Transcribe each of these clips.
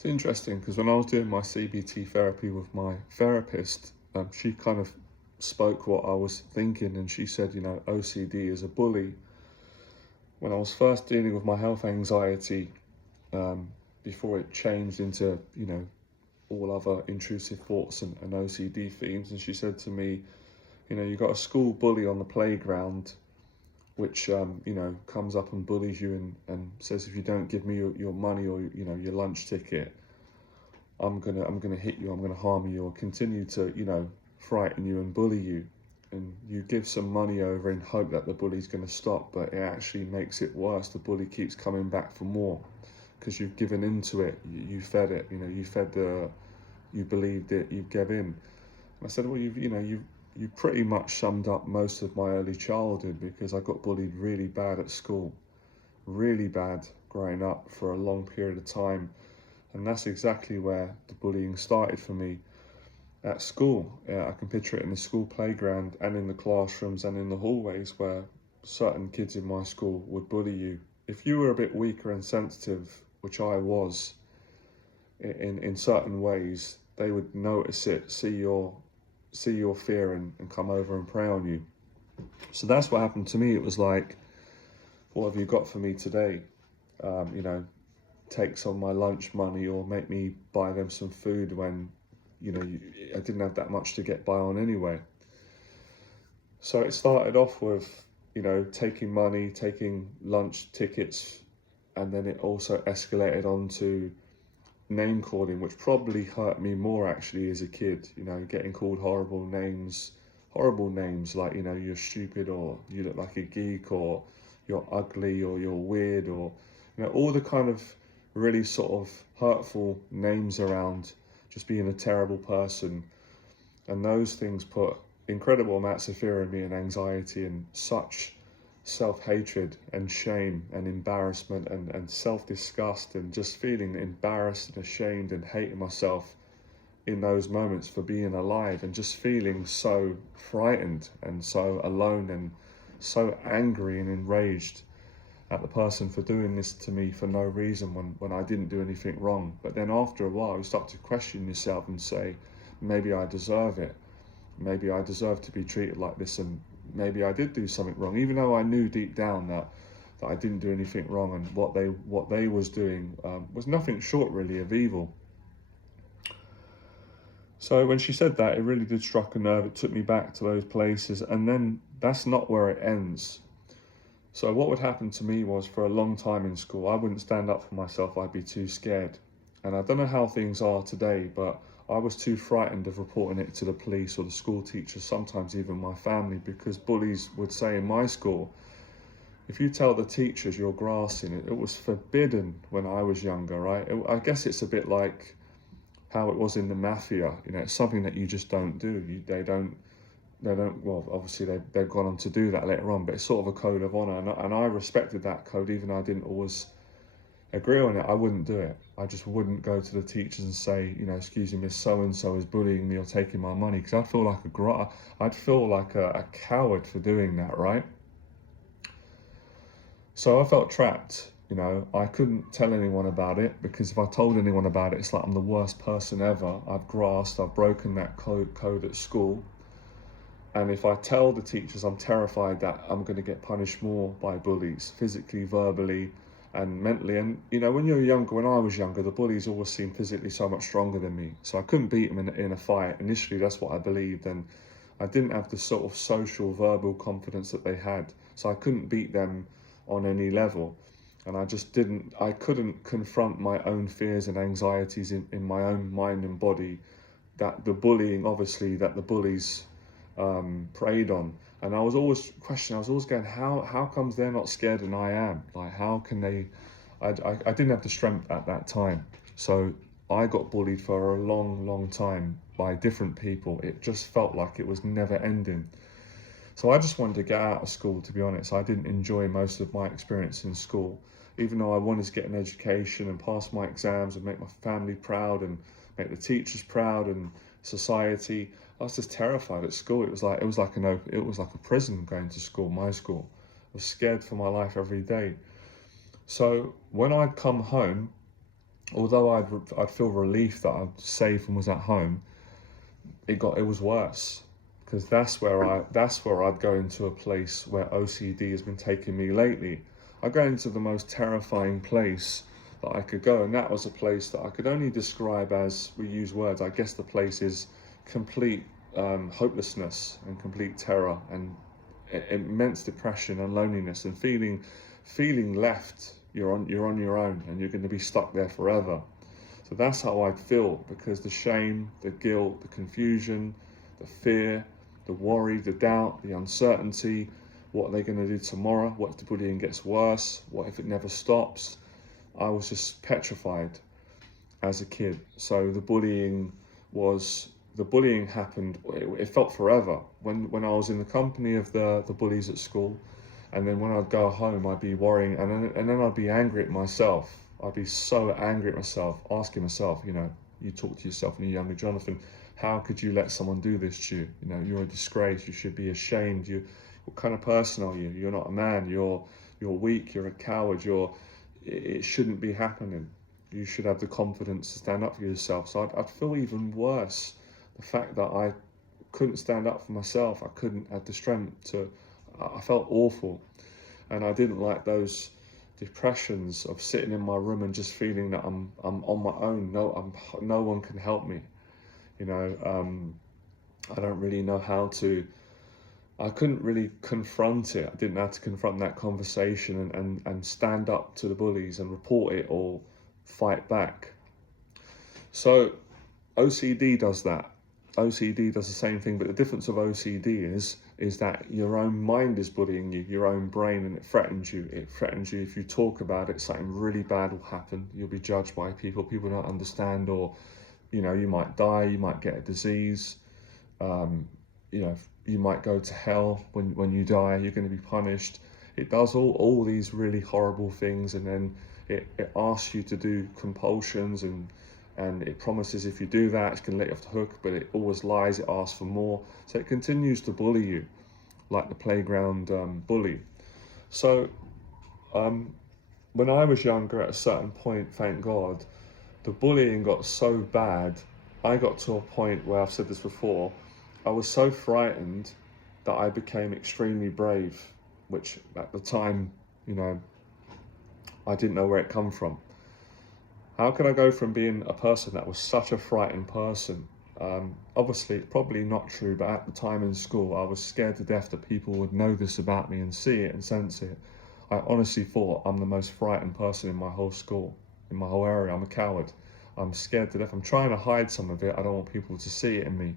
It's interesting because when I was doing my CBT therapy with my therapist, she kind of spoke what I was thinking, and she said, OCD is a bully. When I was first dealing with my health anxiety, um, before it changed into, all other intrusive thoughts and OCD themes, and she said to me, you got a school bully on the playground, which, comes up and bullies you and says, if you don't give me your money or, your lunch ticket, I'm gonna hit you, I'm gonna harm you, or continue to, frighten you and bully you. And you give some money over in hope that the bully's gonna stop, but it actually makes it worse. The bully keeps coming back for more because you've given into it. You fed it. You believed it. You gave in. And I said, well, you pretty much summed up most of my early childhood, because I got bullied really bad at school, really bad growing up for a long period of time. And that's exactly where the bullying started for me, at school. I can picture it in the school playground and in the classrooms and in the hallways, where certain kids in my school would bully you. If you were a bit weaker and sensitive, which I was, in certain ways, they would notice it, see your fear, and come over and prey on you. So that's what happened to me. It was like, what have you got for me today? Take some of my lunch money, or make me buy them some food when, I didn't have that much to get by on anyway. So it started off with, taking money, taking lunch tickets, and then it also escalated on to name calling, which probably hurt me more actually as a kid, getting called horrible names like, you're stupid, or you look like a geek, or you're ugly, or you're weird, or, all the kind of really sort of hurtful names around just being a terrible person. And those things put incredible amounts of fear in me, and anxiety, and such self-hatred and shame and embarrassment and self-disgust, and just feeling embarrassed and ashamed and hating myself in those moments for being alive, and just feeling so frightened and so alone and so angry and enraged at the person for doing this to me for no reason, when I didn't do anything wrong. But then after a while, you start to question yourself and say, maybe I deserve it. Maybe I deserve to be treated like this, and maybe I did do something wrong, even though I knew deep down that I didn't do anything wrong, and what they was doing was nothing short really of evil. So when she said that, it really did struck a nerve. It took me back to those places, and then that's not where it ends. So what would happen to me was, for a long time in school, I wouldn't stand up for myself. I'd be too scared. And I don't know how things are today, but I was too frightened of reporting it to the police or the school teachers, sometimes even my family, because bullies would say in my school, if you tell the teachers you're grassing, it was forbidden when I was younger, right? I guess it's a bit like how it was in the mafia. It's something that you just don't do. They don't, well, obviously they've gone on to do that later on, but it's sort of a code of honor, and I respected that code, even though I didn't always agree on it. I wouldn't do it. I just wouldn't go to the teachers and say, excuse me, Miss So-and-so is bullying me or taking my money, because I'd feel like a coward for doing that, right? So I felt trapped. I couldn't tell anyone about it, because if I told anyone about it, it's like I'm the worst person ever. I've broken that code at school. And if I tell the teachers, I'm terrified that I'm going to get punished more by bullies, physically, verbally, and mentally. And, when you're younger, when I was younger, the bullies always seemed physically so much stronger than me. So I couldn't beat them in a fight. Initially, that's what I believed. And I didn't have the sort of social, verbal confidence that they had. So I couldn't beat them on any level. And I couldn't confront my own fears and anxieties in my own mind and body, that the bullies preyed on. And I was always going, how comes they're not scared and I am? Like, how can they? I didn't have the strength at that time. So I got bullied for a long time by different people. It just felt like it was never ending. So I just wanted to get out of school, to be honest. I didn't enjoy most of my experience in school, even though I wanted to get an education and pass my exams and make my family proud and make the teachers proud and society. I was just terrified at school. It was like a prison going to school, my school. I was scared for my life every day. So when I'd come home, although I'd feel relief that I'd safe and was at home, it was worse, because that's where I'd go into a place where OCD has been taking me lately. I go into the most terrifying place that I could go, and that was a place that I could only describe as, we use words, I guess the place is complete hopelessness and complete terror and immense depression and loneliness and feeling left. You're on your own and you're going to be stuck there forever. So that's how I'd feel, because the shame, the guilt, the confusion, the fear, the worry, the doubt, the uncertainty, what are they going to do tomorrow? What if the bullying gets worse? What if it never stops? I was just petrified as a kid. So the bullying happened, it felt forever. When I was in the company of the bullies at school, and then when I'd go home, I'd be worrying, and then I'd be angry at myself. I'd be so angry at myself, asking myself, you talk to yourself when you're younger, Jonathan, how could you let someone do this to you? You're a disgrace, you should be ashamed. What kind of person are you? You're not a man, you're weak, you're a coward, it shouldn't be happening. You should have the confidence to stand up for yourself. So I'd feel even worse. The fact that I couldn't stand up for myself, I couldn't have the strength to, I felt awful. And I didn't like those depressions of sitting in my room and just feeling that I'm on my own. No one can help me. I don't really know how to. I couldn't really confront it. I didn't have to confront that conversation and stand up to the bullies and report it or fight back. So OCD does that. OCD does the same thing, but the difference of OCD is that your own mind is bullying you, your own brain, and it threatens you. It threatens you. If you talk about it, something really bad will happen. You'll be judged by people. People don't understand, or you might die. You might get a disease. You might go to hell when you die. You're going to be punished. It does all these really horrible things, and then it asks you to do compulsions, and it promises if you do that, it's going to let you off the hook, but it always lies, it asks for more. So it continues to bully you, like the playground bully. So when I was younger, at a certain point, thank God, the bullying got so bad, I got to a point where, I've said this before, I was so frightened that I became extremely brave, which at the time, I didn't know where it come from. How can I go from being a person that was such a frightened person? Obviously, it's probably not true, but at the time in school, I was scared to death that people would know this about me and see it and sense it. I honestly thought I'm the most frightened person in my whole school, in my whole area. I'm a coward. I'm scared to death. I'm trying to hide some of it. I don't want people to see it in me,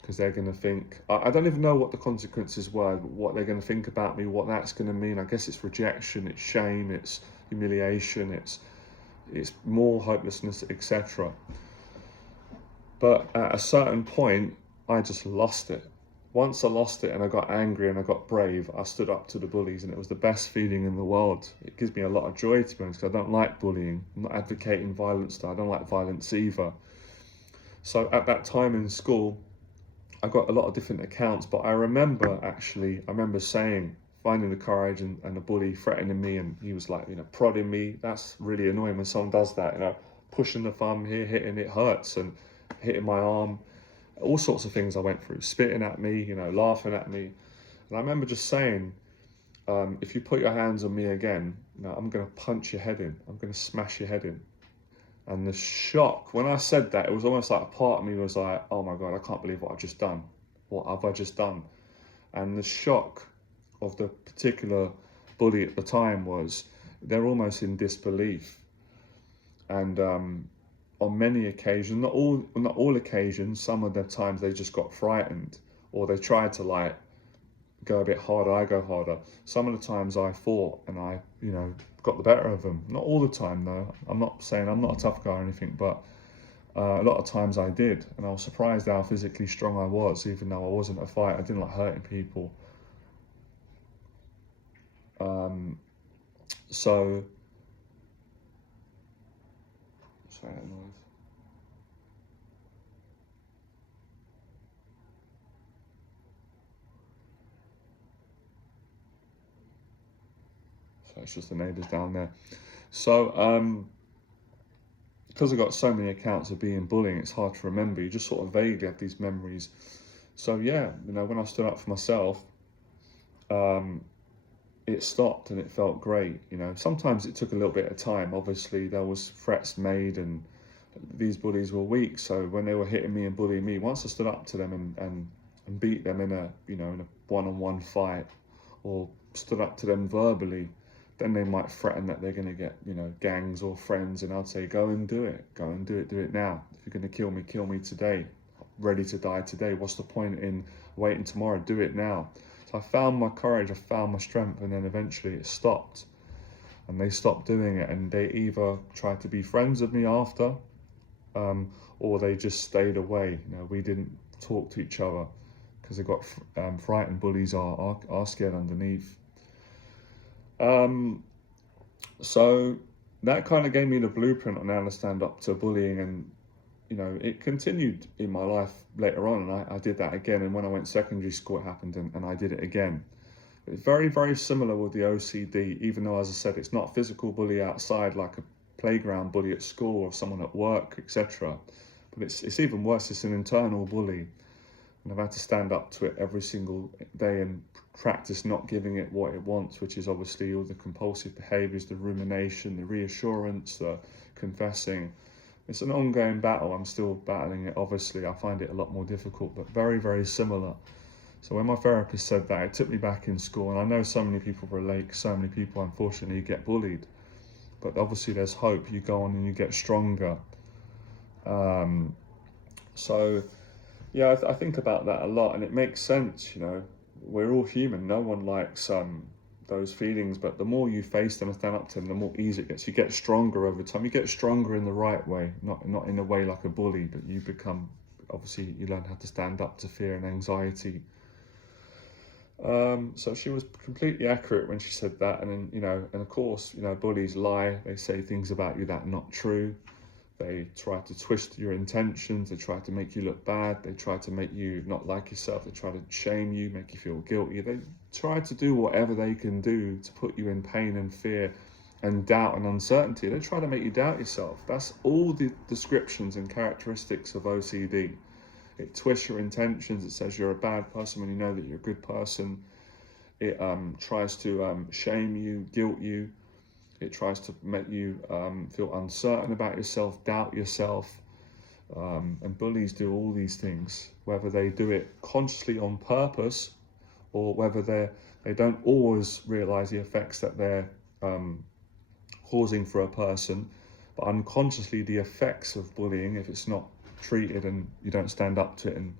because they're going to think, I don't even know what the consequences were, what they're going to think about me, what that's going to mean. I guess it's rejection, it's shame, it's humiliation, it's more hopelessness, etc. But at a certain point, I just lost it. Once I lost it and I got angry and I got brave, I stood up to the bullies, and it was the best feeling in the world. It gives me a lot of joy, to be honest, because I don't like bullying. I'm not advocating violence, I don't like violence either. So at that time in school, I got a lot of different accounts, but I remember finding the courage, and the bully threatening me, and he was like, prodding me. That's really annoying when someone does that, pushing the thumb here, hitting, it hurts, and hitting my arm, all sorts of things I went through, spitting at me, laughing at me. And I remember just saying, if you put your hands on me again, I'm going to punch your head in. I'm going to smash your head in. And the shock, when I said that, it was almost like a part of me was like, oh my God, I can't believe what I've just done. What have I just done? And the shock of the particular bully at the time was, they're almost in disbelief. And on many occasions, not all occasions, some of the times they just got frightened, or they tried to go a bit harder, I go harder. Some of the times I fought and I, got the better of them. Not all the time though. I'm not saying I'm not a tough guy or anything, but a lot of times I did. And I was surprised how physically strong I was, even though I wasn't a fighter. I didn't like hurting people. So, sorry, that noise. So it's just the neighbours down there. So, because I got so many accounts of being bullying, it's hard to remember. You just sort of vaguely have these memories. So yeah, when I stood up for myself, it stopped and it felt great. Sometimes it took a little bit of time. Obviously, there was threats made, and these bullies were weak. So when they were hitting me and bullying me, once I stood up to them and beat them in a one-on-one fight, or stood up to them verbally, then they might threaten that they're going to get gangs or friends, and I'd say, go and do it, do it now. If you're going to kill me today, ready to die today. What's the point in waiting tomorrow? Do it now. So I found my courage, I found my strength, and then eventually it stopped, and they stopped doing it, and they either tried to be friends with me after, or they just stayed away. We didn't talk to each other because they got frightened. Bullies are scared underneath. So that kind of gave me the blueprint on how to stand up to bullying, and it continued in my life later on, and I did that again. And when I went secondary school, it happened, and I did it again. It's very, very similar with the OCD, even though, as I said, it's not physical bully outside like a playground bully at school or someone at work, etc. But it's even worse. It's an internal bully, and I've had to stand up to it every single day and practice not giving it what it wants, which is obviously all the compulsive behaviours, the rumination, the reassurance, the confessing. It's an ongoing battle. I'm still battling it, obviously. I find it a lot more difficult, but very, very similar. So when my therapist said that, it took me back in school, and I know so many people relate, so many people, unfortunately, get bullied. But obviously there's hope. You go on and you get stronger. So yeah, I think about that a lot, and it makes sense. We're all human. No one likes those feelings, but the more you face them and stand up to them, the more easy it gets. You get stronger over time. You get stronger in the right way, not in a way like a bully, but you become, obviously, you learn how to stand up to fear and anxiety. So she was completely accurate when she said that. And then, and of course, bullies lie. They say things about you that are not true. They try to twist your intentions. They try to make you look bad. They try to make you not like yourself. They try to shame you, make you feel guilty. They try to do whatever they can do to put you in pain and fear and doubt and uncertainty. They try to make you doubt yourself. That's all the descriptions and characteristics of OCD. It twists your intentions. It says you're a bad person when you know that you're a good person. It tries to shame you, guilt you. It tries to make you feel uncertain about yourself, doubt yourself. And bullies do all these things, whether they do it consciously on purpose, or whether they don't always realise the effects that they're causing for a person. But unconsciously, the effects of bullying, if it's not treated and you don't stand up to it and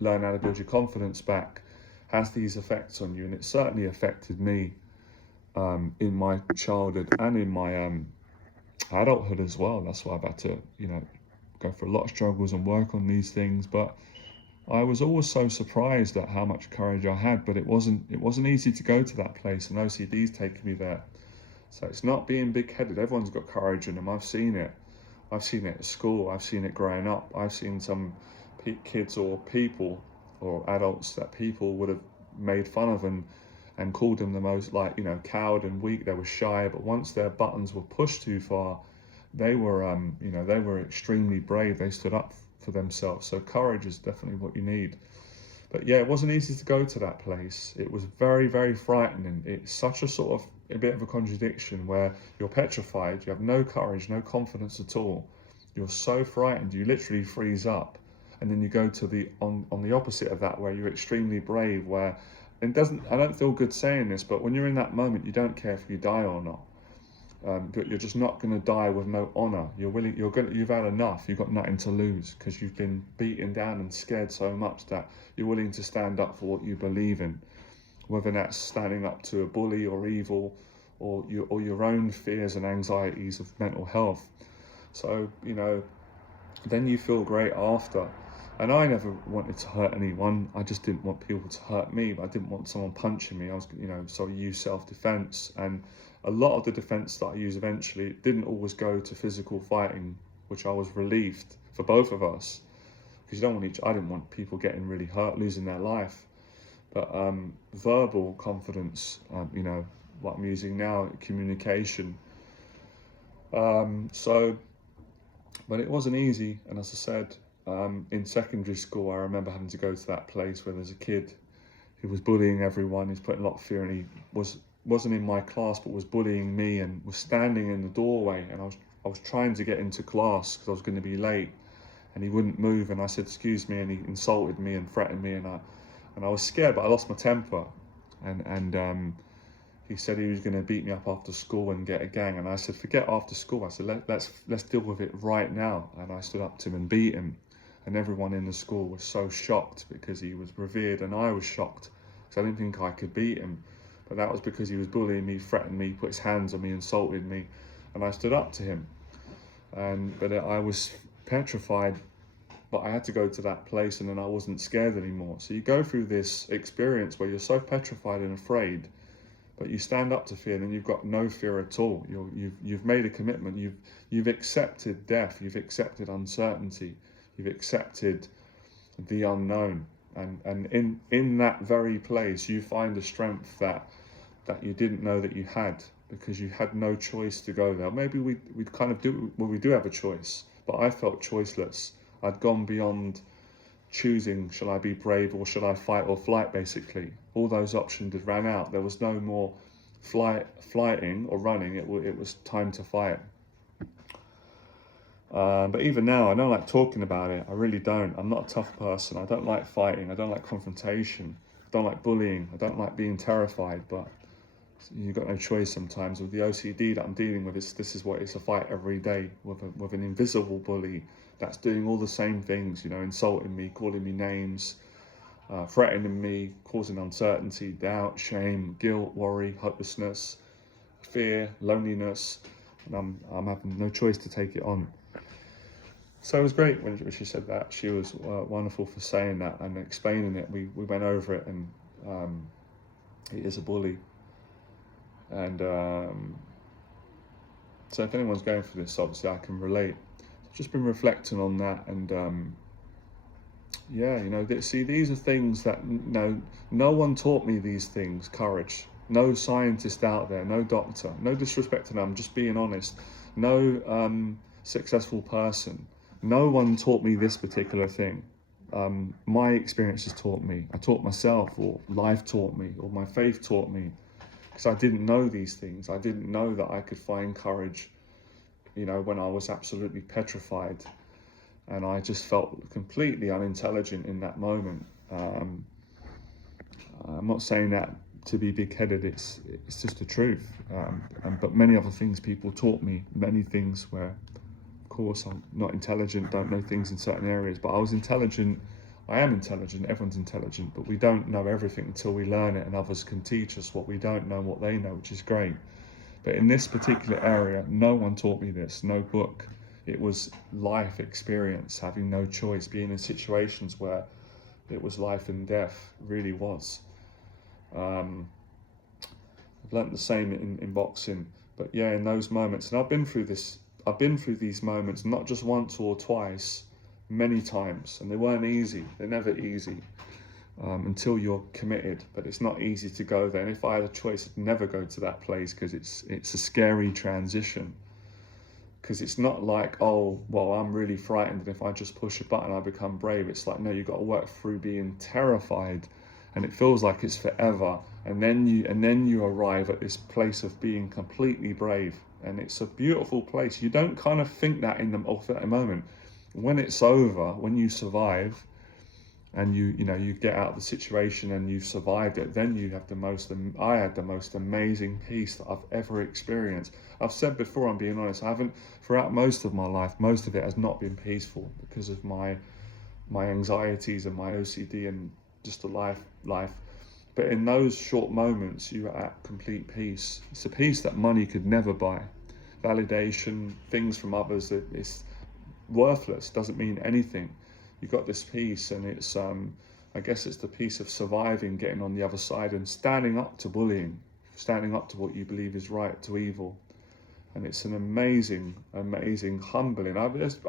learn how to build your confidence back, has these effects on you. And it certainly affected me in my childhood and in my adulthood as well. That's why I've had to, go through a lot of struggles and work on these things. But I was always so surprised at how much courage I had. But it wasn't easy to go to that place, and OCD's taken me there. So it's not being big-headed. Everyone's got courage in them. I've seen it. I've seen it at school. I've seen it growing up. I've seen some kids or people or adults that people would have made fun of and called them the most, coward and weak. They were shy, but once their buttons were pushed too far, they were extremely brave. They stood up for themselves. So courage is definitely what you need. But yeah, it wasn't easy to go to that place. It was very, very frightening. It's such a bit of a contradiction where you're petrified, you have no courage, no confidence at all. You're so frightened, you literally freeze up. And then you go to on the opposite of that, where you're extremely brave, where I don't feel good saying this, but when you're in that moment, you don't care if you die or not. But you're just not going to die with no honor. You've had enough. You've got nothing to lose because you've been beaten down and scared so much that you're willing to stand up for what you believe in, whether that's standing up to a bully or evil, or your own fears and anxieties of mental health. So, then you feel great after. And I never wanted to hurt anyone. I just didn't want people to hurt me. I didn't want someone punching me. So I used self-defense. And a lot of the defense that I used eventually didn't always go to physical fighting, which I was relieved for both of us. Because I didn't want people getting really hurt, losing their life. But verbal confidence, what I'm using now, communication. So But it wasn't easy. And as I said, in secondary school, I remember having to go to that place where there's a kid who was bullying everyone. He's putting a lot of fear, and he wasn't in my class, but was bullying me, and was standing in the doorway. And I was trying to get into class because I was going to be late, and he wouldn't move. And I said, "Excuse me," and he insulted me and threatened me, and I was scared, but I lost my temper, and he said he was going to beat me up after school and get a gang. And I said, "Forget after school." I said, let's deal with it right now. And I stood up to him and beat him. And everyone in the school was so shocked because he was revered, and I was shocked because I didn't think I could beat him. But that was because he was bullying me, threatened me, put his hands on me, insulted me, and I stood up to him. But I was petrified, but I had to go to that place, and then I wasn't scared anymore. So you go through this experience where you're so petrified and afraid, but you stand up to fear, and then you've got no fear at all. You've made a commitment. You've accepted death. You've accepted uncertainty. You've accepted the unknown, and in that very place, you find a strength that you didn't know that you had, because you had no choice to go there. Maybe we kind of do. Well, we do have a choice, but I felt choiceless. I'd gone beyond choosing, shall I be brave or shall I fight or flight, basically. All those options had ran out. There was no more flighting or running. It was time to fight. But even now, I don't like talking about it. I really don't. I'm not a tough person. I don't like fighting. I don't like confrontation. I don't like bullying. I don't like being terrified. But you've got no choice sometimes. With the OCD that I'm dealing with, this is what it's a fight every day with an invisible bully that's doing all the same things, insulting me, calling me names, threatening me, causing uncertainty, doubt, shame, guilt, worry, hopelessness, fear, loneliness, and I'm having no choice to take it on. So it was great when she said that. She was wonderful for saying that and explaining it. We went over it, and he is a bully. And so if anyone's going through this, obviously I can relate. I've just been reflecting on that, and see, these are things that no one taught me these things. Courage. No scientist out there, no doctor, no disrespect to them, I'm just being honest. No successful person. No one taught me this particular thing. My experiences taught me. I taught myself, or life taught me, or my faith taught me, because I didn't know these things. I didn't know that I could find courage, when I was absolutely petrified, and I just felt completely unintelligent in that moment. I'm not saying that to be big-headed. It's just the truth. But many other things people taught me, many things where, of course, I'm not intelligent, don't know things in certain areas, but I was intelligent. I am intelligent, everyone's intelligent, but we don't know everything until we learn it, and others can teach us what we don't know, what they know, which is great. But in this particular area, no one taught me this, no book. It was life experience, having no choice, being in situations where it was life and death, really was. I've learnt the same in boxing, but yeah, in those moments, and I've been through these moments, not just once or twice, many times, and they weren't easy. They're never easy until you're committed, but it's not easy to go there. And if I had a choice, I'd never go to that place, because it's a scary transition. Because it's not like, oh, well, I'm really frightened, and if I just push a button, I become brave. It's like, no, you've got to work through being terrified, and it feels like it's forever. And then you arrive at this place of being completely brave, and it's a beautiful place. You don't kind of think that in the moment. When it's over, when you survive, and you get out of the situation and you've survived it, then you have I had the most amazing peace that I've ever experienced. I've said before, I'm being honest, I haven't, throughout most of my life, most of it has not been peaceful because of my anxieties and my OCD and just the life. But in those short moments, you are at complete peace. It's a peace that money could never buy. Validation, things from others, it's worthless, doesn't mean anything. You got this peace, and it's I guess it's the peace of surviving, getting on the other side, and standing up to bullying, standing up to what you believe is right, to evil. And it's an amazing humbling. I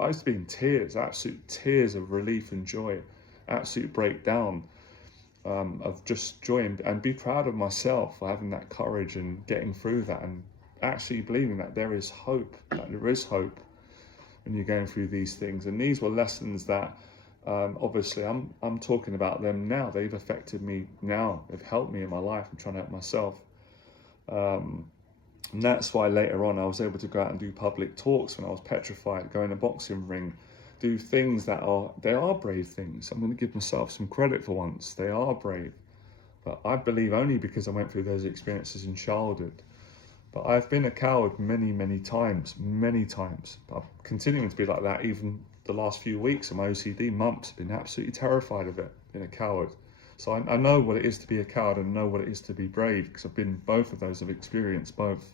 used to be in tears, absolute tears of relief and joy, absolute breakdown of just joy, and be proud of myself for having that courage and getting through that, and actually believing that there is hope, when you're going through these things. And these were lessons that obviously I'm talking about them now. They've affected me now. They've helped me in my life. I'm trying to help myself. And that's why later on I was able to go out and do public talks when I was petrified, go in a boxing ring, do things that they are brave things. I'm going to give myself some credit for once. They are brave. But I believe only because I went through those experiences in childhood. But I've been a coward many, many times. But I'm continuing to be like that even the last few weeks of my OCD months. I've been absolutely terrified of it, being a coward. So I know what it is to be a coward and know what it is to be brave, because I've been both of those. I've experienced both.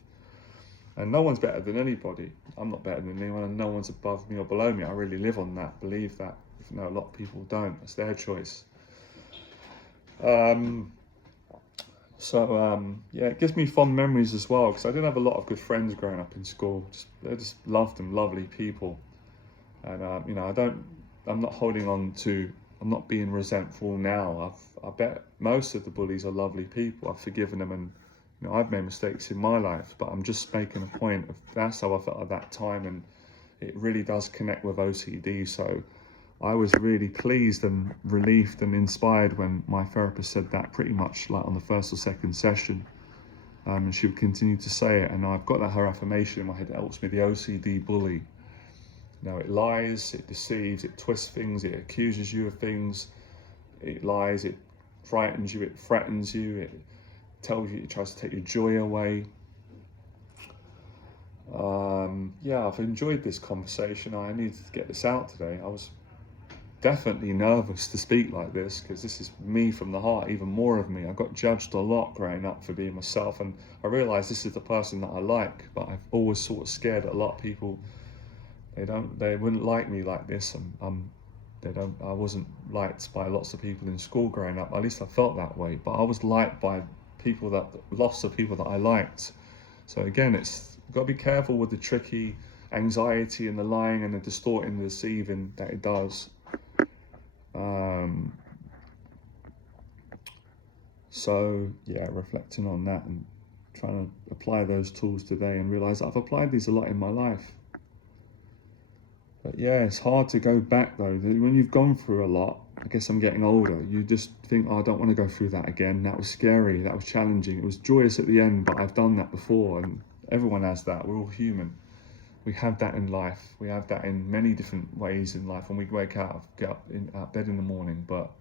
And no one's better than anybody. I'm not better than anyone, and no one's above me or below me. I really live on that, believe that. Even though a lot of people don't. It's their choice. Yeah, it gives me fond memories as well, because I didn't have a lot of good friends growing up in school. I just loved them, lovely people. And you know, I'm not holding on to, I'm not being resentful now. I bet most of the bullies are lovely people. I've forgiven them, and you know, I've made mistakes in my life, but I'm just making a point of that's how I felt at that time, and it really does connect with OCD. So I was really pleased and relieved and inspired when my therapist said that, pretty much like on the first or second session. And she would continue to say it, and I've got that her affirmation in my head that helps me, the OCD bully. You know, it lies, it deceives, it twists things, it accuses you of things, it lies, it frightens you, it threatens you, it tells you, it tries to take your joy away. Yeah, I've enjoyed this conversation. I needed to get this out today. I was definitely nervous to speak like this, because this is me from the heart, even more of me. I got judged a lot growing up for being myself, and I realised this is the person that I like, but I've always sort of scared that a lot of people, they wouldn't like me like this, and I wasn't liked by lots of people in school growing up. At least I felt that way, but I was liked by lots of people that I liked. So again, it's got to be careful with the tricky anxiety and the lying and the distorting, the deceiving that it does. So yeah, reflecting on that and trying to apply those tools today, and realize I've applied these a lot in my life. But yeah, it's hard to go back though. When you've gone through a lot, I guess I'm getting older, you just think, oh, I don't want to go through that again. That was scary, that was challenging. It was joyous at the end, but I've done that before, and everyone has that. We're all human. We have that in life. We have that in many different ways in life when we get out of bed in the morning. But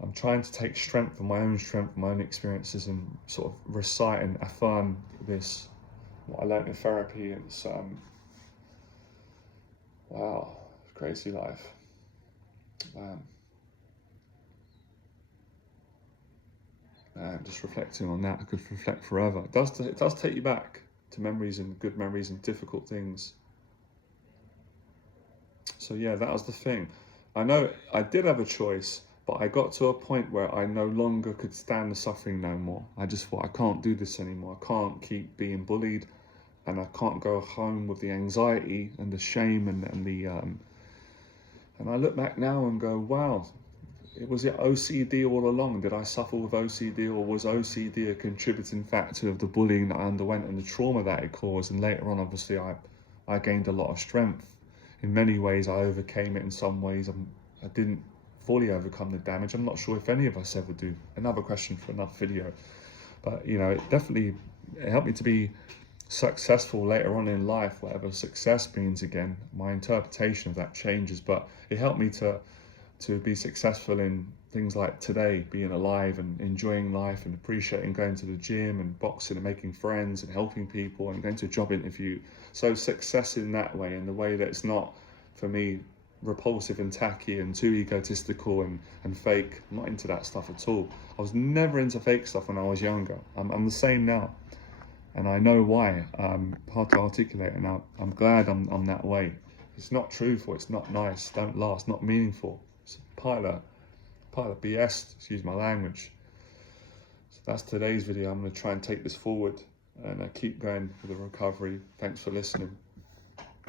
I'm trying to take strength from my own experiences, and sort of recite and affirm this, what I learned in therapy. It's wow, crazy life. And just reflecting on that, I could reflect forever. It does take you back to memories, and good memories, and difficult things. So yeah, that was the thing. I know I did have a choice, but I got to a point where I no longer could stand the suffering no more. I just thought, I can't do this anymore. I can't keep being bullied, and I can't go home with the anxiety and the shame and the and I look back now and go, wow, was it OCD all along? Did I suffer with OCD, or was OCD a contributing factor of the bullying that I underwent and the trauma that it caused? And later on, obviously, I gained a lot of strength. In many ways, I overcame it. In some ways, I didn't fully overcome the damage. I'm not sure if any of us ever do. Another question for another video. But, you know, it helped me to be successful later on in life, whatever success means again. My interpretation of that changes, but it helped me to be successful in things like today, being alive and enjoying life and appreciating going to the gym and boxing and making friends and helping people and going to a job interview. So success in that way, in the way that it's not, for me, repulsive and tacky and too egotistical and fake. I'm not into that stuff at all. I was never into fake stuff when I was younger. I'm the same now, and I know why. Hard to articulate, and I'm glad I'm that way. It's not truthful, it's not nice, don't last, not meaningful. It's a pile of BS, excuse my language. So that's today's video. I'm going to try and take this forward and keep going with the recovery. Thanks for listening.